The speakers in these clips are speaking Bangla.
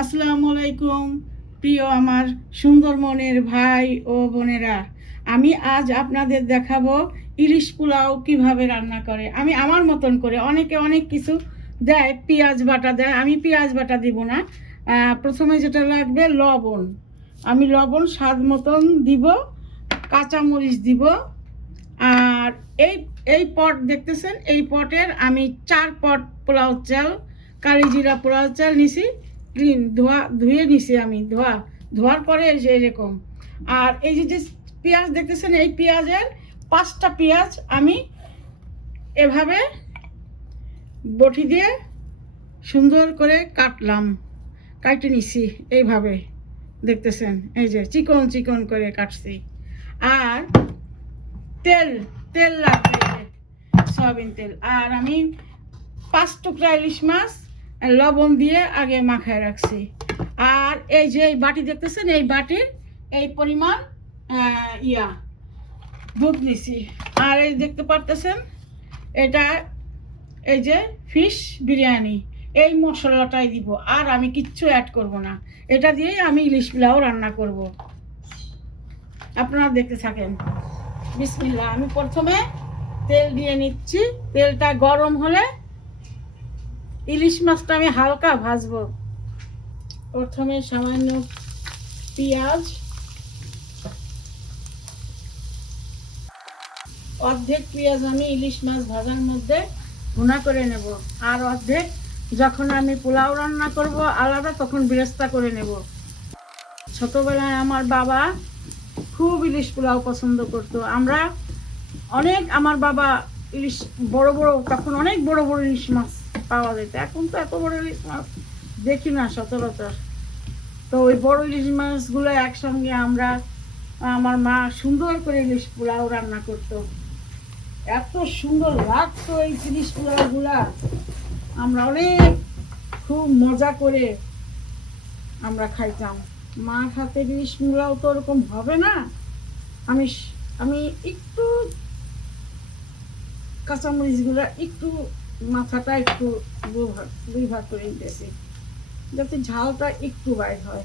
আসসালামু আলাইকুম প্রিয় আমার সুন্দর মনের ভাই ও বোনেরা। আমি আজ আপনাদের দেখাবো ইলিশ পোলাও কিভাবে রান্না করে। আমি আমার মতন করে, অনেকে অনেক কিছু দেয়, পেঁয়াজ বাটা দেয়, আমি পেঁয়াজ বাটা দিব না। প্রথমে যেটা লাগবে লবণ, আমি লবণ স্বাদ মতন দিব, কাঁচামরিচ দিব। আর এই এই পট দেখতেছেন, এই পটের আমি 4 পট পোলাও চাল, কালি জিরা পোলাও চাল নিছি, ক্লিন ধুয়ে নিছি আমি, ধোয়ার পরে এরকম। আর এই যে পেঁয়াজ দেখতেছেন, এই পেঁয়াজের 5টা পেঁয়াজ আমি এভাবে বটি দিয়ে সুন্দর করে কাটলাম, কাটে নিছি এইভাবে দেখতেছেন, এই যে চিকন চিকন করে কাটছি। আর তেল তেল লাগবে, সয়াবিন তেল। আর আমি 5 টুকরা ইলিশ মাছ লবণ দিয়ে আগে মাখায় রাখছি। আর এই যে এই বাটি দেখতেছেন, এই বাটির এই পরিমাণ দুধ নিছি। আর এই দেখতে পারতেছেন, এটা এই যে ফিশ বিরিয়ানি, এই মশলাটাই দিব, আর আমি কিচ্ছু অ্যাড করব না। এটা দিয়েই আমি ইলিশ পোলাও রান্না করব। আপনারা দেখতে থাকেন। বিসমিল্লাহ। আমি প্রথমে তেল দিয়ে নিচ্ছি। তেলটা গরম হলে ইলিশ মাছটা আমি হালকা ভাজবো। প্রথমে সামান্য পেঁয়াজ, অর্ধেক পেঁয়াজ আমি ইলিশ মাছ ভাজার মধ্যে ভুনা করে নেব, আর অর্ধেক যখন আমি পোলাও রান্না করব আলাদা, তখন বেরেস্তা করে নেব। ছোটবেলায় আমার বাবা খুব ইলিশ পোলাও পছন্দ করতো। আমার বাবা ইলিশ বড় বড়, তখন অনেক বড় বড় ইলিশ মাছ পাওয়া যেত। এখন তো এত বড় ইলিশ মাছ দেখি না সচরাচর। তো ওই বড় ইলিশ মাছগুলো একসঙ্গে আমার মা সুন্দর করে ইলিশ পোলাও রান্না করতো। এত সুন্দর লাগতো এই ইলিশ পোলাও গুলা। আমরা অনেক খুব মজা করে আমরা খাইতাম। মার হাতে ইলিশ পোলাও তো ওরকম হবে না। আমি আমি একটু কাঁচামরিচ গুলা একটু, মাথাটা একটু দুই ভাগ করে নিতেছি, যাতে ঝালটা একটু বাইর হয়।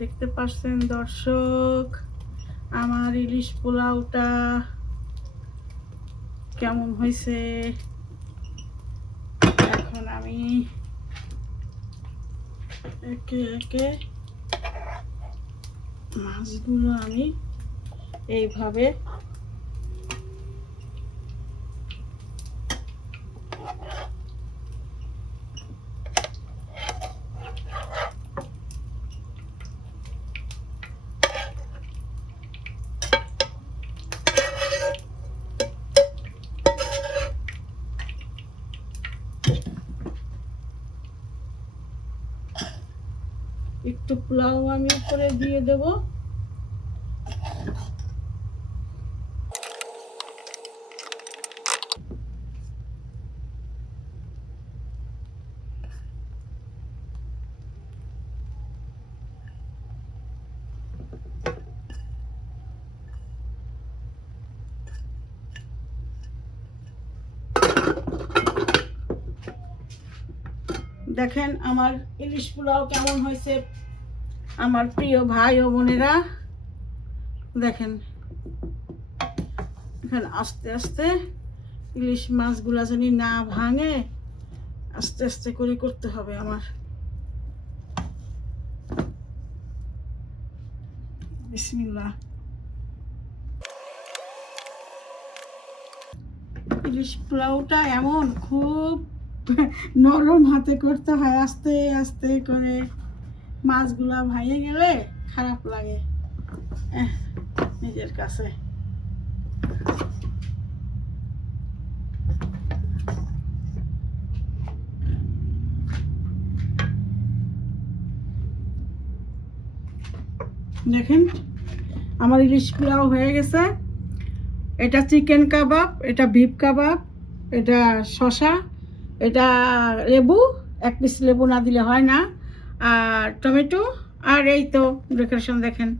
দেখতে পাচ্ছেন দর্শক, আমার ইলিশ পোলাওটা কেমন হয়েছে। এখন আমি একে একে মাছগুলো আমি এইভাবে একটু পোলাও আমি উপরে দিয়ে দেব। দেখেন আমার ইলিশ পোলাও কেমন হয়েছে আমার প্রিয় ভাই ও বোনেরা। দেখেন এখানে আস্তে আস্তে ইলিশ মাছগুলা জানি না ভাঙে, আস্তে আস্তে করে করতে হবে আমার। বিসমিল্লাহ। ইলিশ পোলাওটা এমন খুব নরম হাতে করতে হয়, আস্তে আস্তে করে। মাছগুলা ভাঙে গেলে খারাপ লাগে নিজের কাছে। দেখেন আমার ইলিশ পোলাও হয়ে গেছে। এটা চিকেন কাবাব, এটা বিফ কাবাব, এটা শসা, এটা লেবু, এক পিস লেবু না দিলে হয় না, আর টমেটো, আর এই তো ডেকোরেশন। দেখেন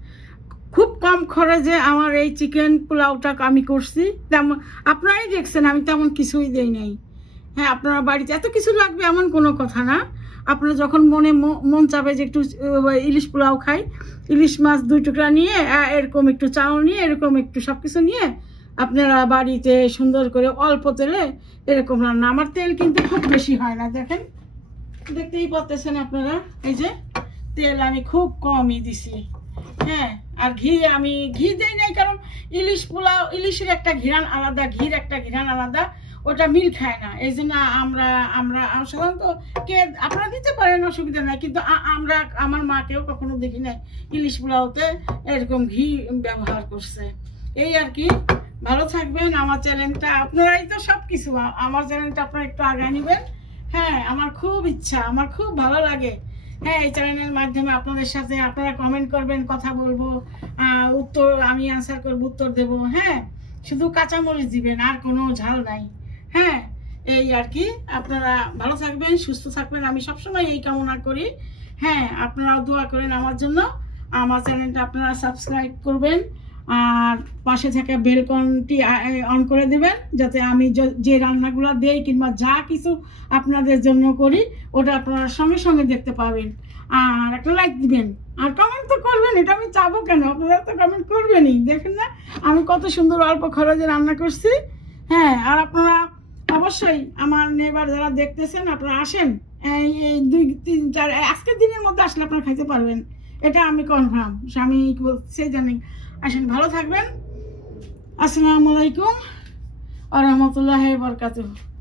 খুব কম খরচে আমার এই চিকেন পোলাওটা আমি করছি। তেমন আপনারাই দেখছেন আমি তেমন কিছুই দেই নাই। হ্যাঁ, আপনারা বাড়িতে এত কিছু লাগবে এমন কোনো কথা না। আপনারা যখন মন চাবে যে একটু ইলিশ পোলাও খাই, ইলিশ মাছ 2 টুকরা নিয়ে এরকম একটু চাউল নিয়ে এরকম একটু সব কিছু নিয়ে আপনারা বাড়িতে সুন্দর করে অল্প তেলে এরকম রান্না। আমার তেল কিন্তু খুব বেশি হয় না, দেখেন দেখতেই পাচ্ছেন আপনারা। এই যে তেল আমি খুব কমই দিছি। হ্যাঁ, আর আমি ঘি দেই নাই, কারণ ইলিশ পোলাও, ইলিশের একটা ঘিরান আলাদা, ঘির একটা ঘিরান আলাদা, ওটা মিল খায় না। এই জন্য আমরা আমরা সাধারণত কে আপনারা দিতে পারেন, অসুবিধা নাই, কিন্তু আমরা আমার মাকেও কখনো দেখি নাই ইলিশ পোলাওতে এরকম ঘি ব্যবহার করছে। এই আর কি। ভালো থাকবেন। আমার চ্যানেলটা আপনারাই তো সব কিছু, আমার চ্যানেলটা আপনারা একটু আগায় নেবেন। হ্যাঁ, আমার খুব ইচ্ছা, আমার খুব ভালো লাগে। হ্যাঁ, এই চ্যানেলের মাধ্যমে আপনাদের সাথে আপনারা কমেন্ট করবেন, কথা বলবো, উত্তর আমি আনসার করবো, উত্তর দেব। হ্যাঁ, শুধু কাঁচামরিচ দিবেন, আর কোনো ঝাল নাই। হ্যাঁ, এই আর কি। আপনারা ভালো থাকবেন, সুস্থ থাকবেন, আমি সবসময় এই কামনা করি। হ্যাঁ, আপনারাও দোয়া করেন আমার জন্য। আমার চ্যানেলটা আপনারা সাবস্ক্রাইব করবেন, আর পাশে থাকা বেলকনটি অন করে দেবেন, যাতে আমি যে রান্নাগুলো দেই কিংবা যা কিছু আপনাদের জন্য করি ওটা আপনারা সঙ্গে সঙ্গে দেখতে পাবেন। আর একটা লাইক দিবেন, আর কমেন্ট তো করবেন। এটা আমি চাবো কেন, আপনারা তো কমেন্ট করবেনই। দেখেন না আমি কত সুন্দর অল্প খরচে রান্না করছি। হ্যাঁ, আর আপনারা অবশ্যই আমার নেবার যারা দেখতেছেন আপনারা আসেন, এই 2 3 4 আজকের দিনের মধ্যে আসলে আপনারা খাইতে পারবেন, এটা আমি কনফার্ম। আমি বলছি জানি। আসেন, ভালো থাকবেন। আসসালামু আলাইকুম ওয়া রাহমাতুল্লাহি ওয়া বারাকাতুহু।